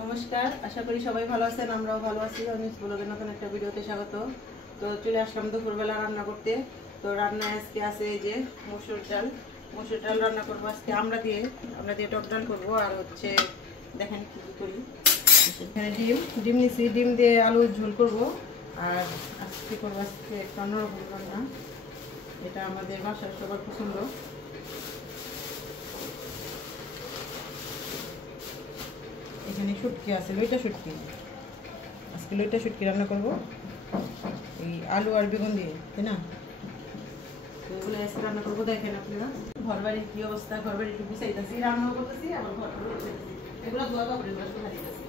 নমস্কার, আশা করি সবাই ভালো আছেন। আমরাও ভালো আছি। অনিস ব্লগের নতুন একটা ভিডিওতে স্বাগত। তো চলে আসলাম দুপুরবেলা রান্না করতে। তো রান্নায় আজকে আছে এই যে মসুর ডাল রান্না করবো আজকে। আমরা দিয়ে টক ডাল করবো। আর হচ্ছে দেখেন কি করি, এখানে ডিম নিছি, ডিম দিয়ে আলুর ঝোল করবো। আর আজকে করবো আজকে একটা অন্যরকম রান্না, এটা আমাদের বাসার সবার পছন্দ। এখানে শুটকি আছে, লইটা শুটকি। আজকে লইটা শুটকি রান্না করবো এই আলু আর বেগুন দিয়ে, তাই না? তো এগুলো আজকে রান্না করবো। দেখেন আপনারা ঘরবাড়ির কি অবস্থা, ঘরবাড়ি একটু গুছাইতেছি, রান্নাও করতেছি, আবার ঘর গুছাইতেছি। এগুলো ধোয়া কাপড়, এগুলো শুকা দিতেছি।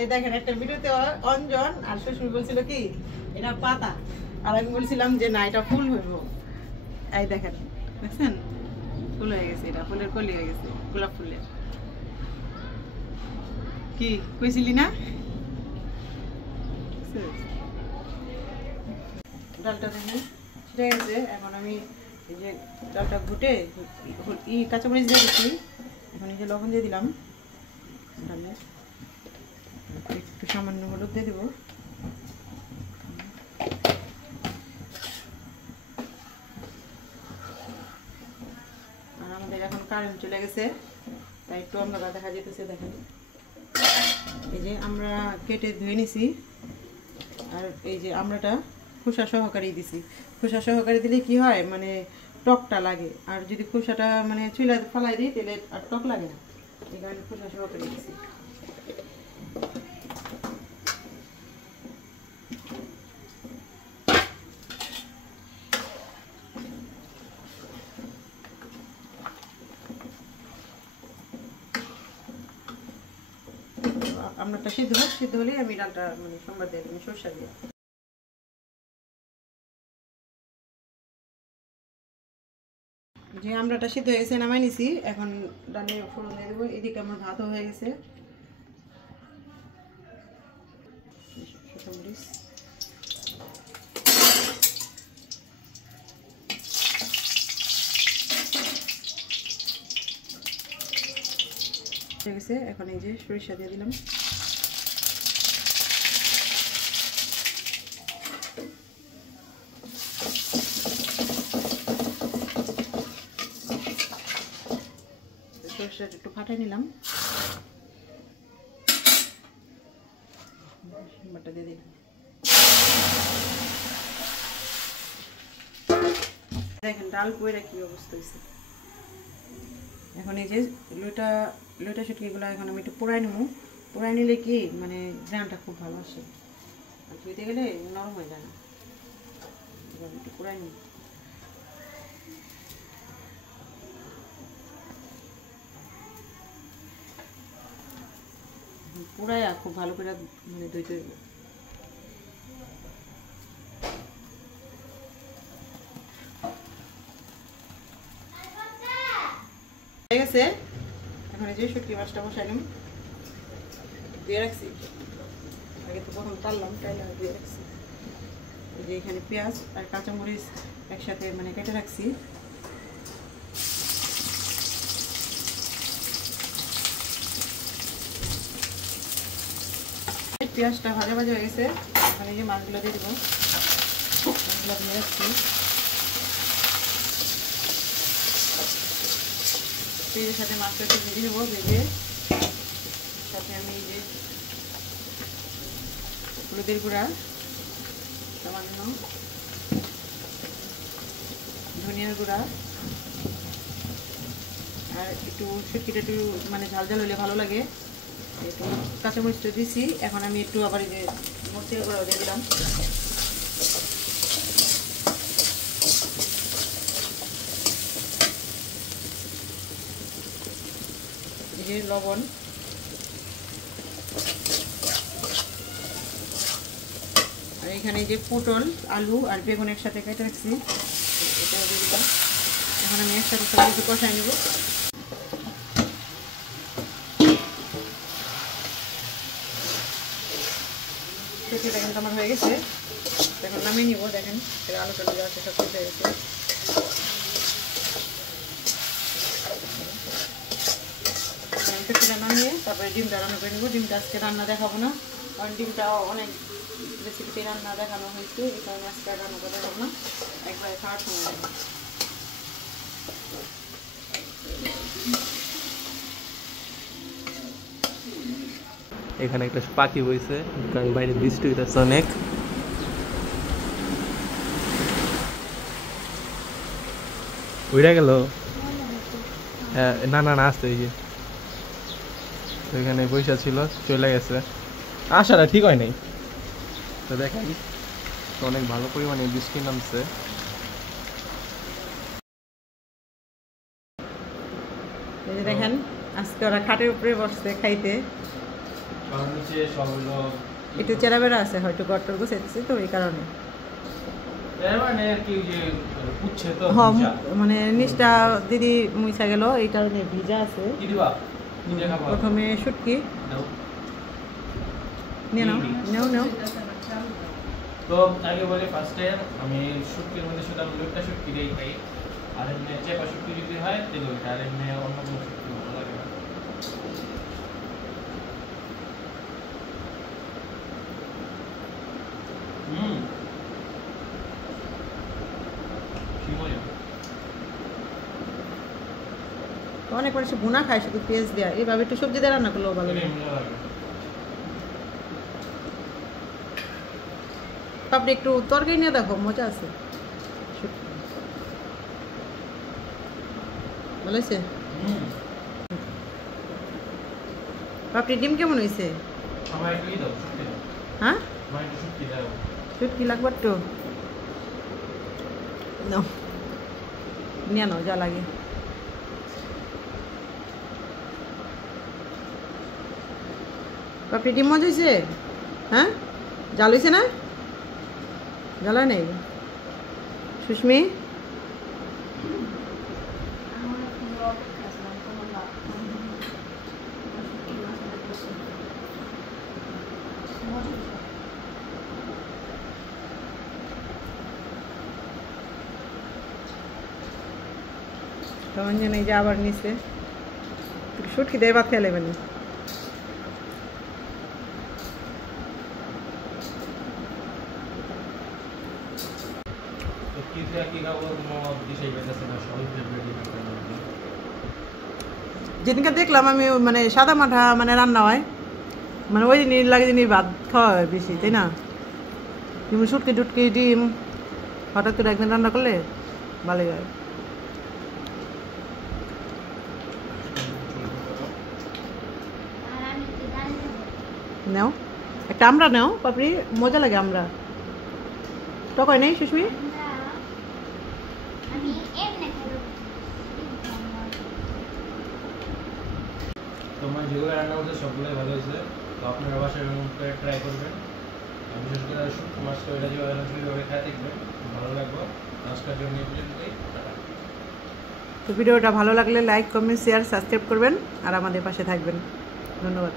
এই দেখেন একটা ভিডিওতে অঞ্জন আর শ্বশুর বলছিল কি এটা পাতা, আর আমি বলছিলাম যে না এটা ফুল হইব। এই দেখেন, দেখছেন ফুল হয়ে গেছে, এটা ফুলের কলি হয়ে গেছে, গোলাপ ফুলের। কি কইছিলি না? ডালটা দেখেন ছিটে গেছে। এখন আমি এই যে ডালটা ঘুটে কাঁচামরিচ দিয়ে দিচ্ছি। এখন এই যে লবণ দিয়ে দিলাম ডালে, একটু সামান্য হলুদ দিয়ে দেবো। আর আমাদের এখন কারেন্ট চলে গেছে, তাই একটু অন্ধকার দেখা যেতেছে। দেখেন এই যে আমরা কেটে ধুয়ে নিছি, আর এই যে আমরাটা খোসা সহকারে দিছি। খোসা সহকারে দিলে কি হয়, মানে টকটা লাগে। আর যদি খোসাটা মানে চুলা ফালাই দিই তাহলে আর টক লাগে না, এই কারণে খোসা সহকারে দিছি। আমরাটা সিদ্ধ হলেই আমি ডালটা মানে সোমবার দিয়ে দেবো সরষা দিয়ে। যে আমরাটা সিদ্ধ হয়ে গেছে, নামাই নিছি। এখন ডালে ফোড়ন দিয়ে দেবো। এদিকে আমার ভাতও হয়ে গেছে। হয়ে গেছে, এখন এই যে সরিষা দিয়ে দিলাম। সরিষাটা একটু ফাটাই নিলাম, বাটা দিয়ে দিলাম। দেখেন ডাল পয়রা কি অবস্থা হয়েছে। এখন এই যে লইটা শুটকিগুলো এখন আমি একটু পোড়াই নেবো। পোড়াই নিলে কি মানে গ্রানটা খুব ভালো আসে, আর ধুইতে গেলে নরম হয়ে যায় না। একটু পোড়াই নেব। পোড়াই খুব ভালো করে মানে ধুইতে দেবো। হয়ে গেছে। এখন এই যে শুটকি মাছটা বসাইলাম, দিয়ে রাখছি। আগে তো প্রথম টাললাম, টাইলে দিয়ে রাখছি। এই যে এখানে পেঁয়াজ আর কাঁচামরিচ একসাথে মানে কেটে রাখছি। পেঁয়াজটা ভাজা ভাজা হয়ে গেছে। এখন এই যে মাছগুলো দিয়ে দেবো, মাছগুলো দিয়ে রাখছি। পেঁয়াজের সাথে মাছটা একটু ভেজে দেবো। ভেজে সাথে আমি এই যে হলুদের গুঁড়া সামান্য, ধনিয়ার গুঁড়া, আর একটু শুটকিটা একটু মানে ঝাল ঝাল হলে ভালো লাগে, একটু কাঁচামরিচটা দিছি। এখন আমি একটু আবার এই যে মরিচের গুঁড়াও দিয়ে দিলাম। এই যে লবণ, আর এখানে যে পটল, আলু আর বেগুন একসাথে কেটে রাখছি, এটাও দিয়ে দিলাম। এখন আমি একসাথে সব কিছু কষাই নেব। শুটকিটা কিন্তু আমার হয়ে গেছে, এখন নামিয়ে নিব। দেখেন আলু টালু আছে সব হয়ে গেছে। এটা নামিয়ে তারপরে ডিমটা রান্না করে নেবো। ডিমটা আজকে রান্না দেখাবো না, কারণ ডিমটা অনেক রেসিপিতে রান্না দেখানো হয়েছে, এই কারণে আজকে রান্না করে দেখাবো না, একবারে খাওয়ার সময় দেবো। এখানে একটা পাখি বইছে, কারণ বাইরে বৃষ্টি হইতেছে অনেক। উড়ে গেল। না না না, আসতে এই যে তো এখানে পয়সা ছিল, চলে গেছে। আসাটা ঠিক হয় নাই। তো দেখেন অনেক ভালো পরিমাণে বৃষ্টি নামছে। এই যে দেখেন আজকে ওরা খাটের উপরে বসছে খাইতে, একটু চেরাবেড়া আছে, হয়তো গট্টর গুছাইতেছে তো এই কারণে। মানে নিচটা দিদি মুইছা গেল, এই কারণে ভিজা আছে। প্রথমে শুটকি নিয়ে নাও, নেও নেও। তো আগে বলে ফার্স্টে আমি শুটকির মধ্যে শুধু আমি লোকটা শুটকি দিয়ে খাই, আর এমনি চেপা শুটকি যদি হয় তাহলে ওইটা, আর এমনি অন্য কোনো শুটকি ভালো লাগে না। অনেক মানুষ ভুনা খায় শুধু পেঁয়াজ দেওয়া, এইভাবে একটু সবজি দিয়ে রান্না করলেও ভালো লাগে। আপনি একটু তরকারি নিয়ে দেখো, মজা আছে। ভালো হয়েছে? আপনি ডিম কেমন হয়েছে? হ্যাঁ শুটকি লাগবে একটু নাও, নিয়ে নাও যা লাগে। আপনি ডিম মজা হয়েছে? হ্যাঁ জাল হয়েছে না? জাল হয় নাই? সুস্মি তখন যেন এই যে আবার নিচে শুটকি দিয়ে ভাত খেয়ে নেবেন। যেদিনকে দেখলাম আমি মানে সাদা মাঠা মানে রান্না হয়, মানে ওই দিনই লাগে দিনই ভাত খাওয়া হয় বেশি, তাই না? যেমন শুটকি টুটকি ডিম হঠাৎ করে একদিন রান্না করলে ভালোই হয়। নাও একটা আমরা নাও পাপড়ি, মজা লাগে আমরা। টক হয় নাই সুস্মি? তোমার যেগুলো রান্না করছে সবগুলোই ভালো হয়েছে, তো আপনারা বাসায় এমন করে ট্রাই করবেন। বিশেষ করে শুটকি মাছটা ওইটা যেভাবে খেয়ে দেখবেন, ভালো লাগবে। আজকের জন্য এই পর্যন্তই। তো ভিডিওটা ভালো লাগলে লাইক কমেন্ট শেয়ার সাবস্ক্রাইব করবেন আর আমাদের পাশে থাকবেন। ধন্যবাদ।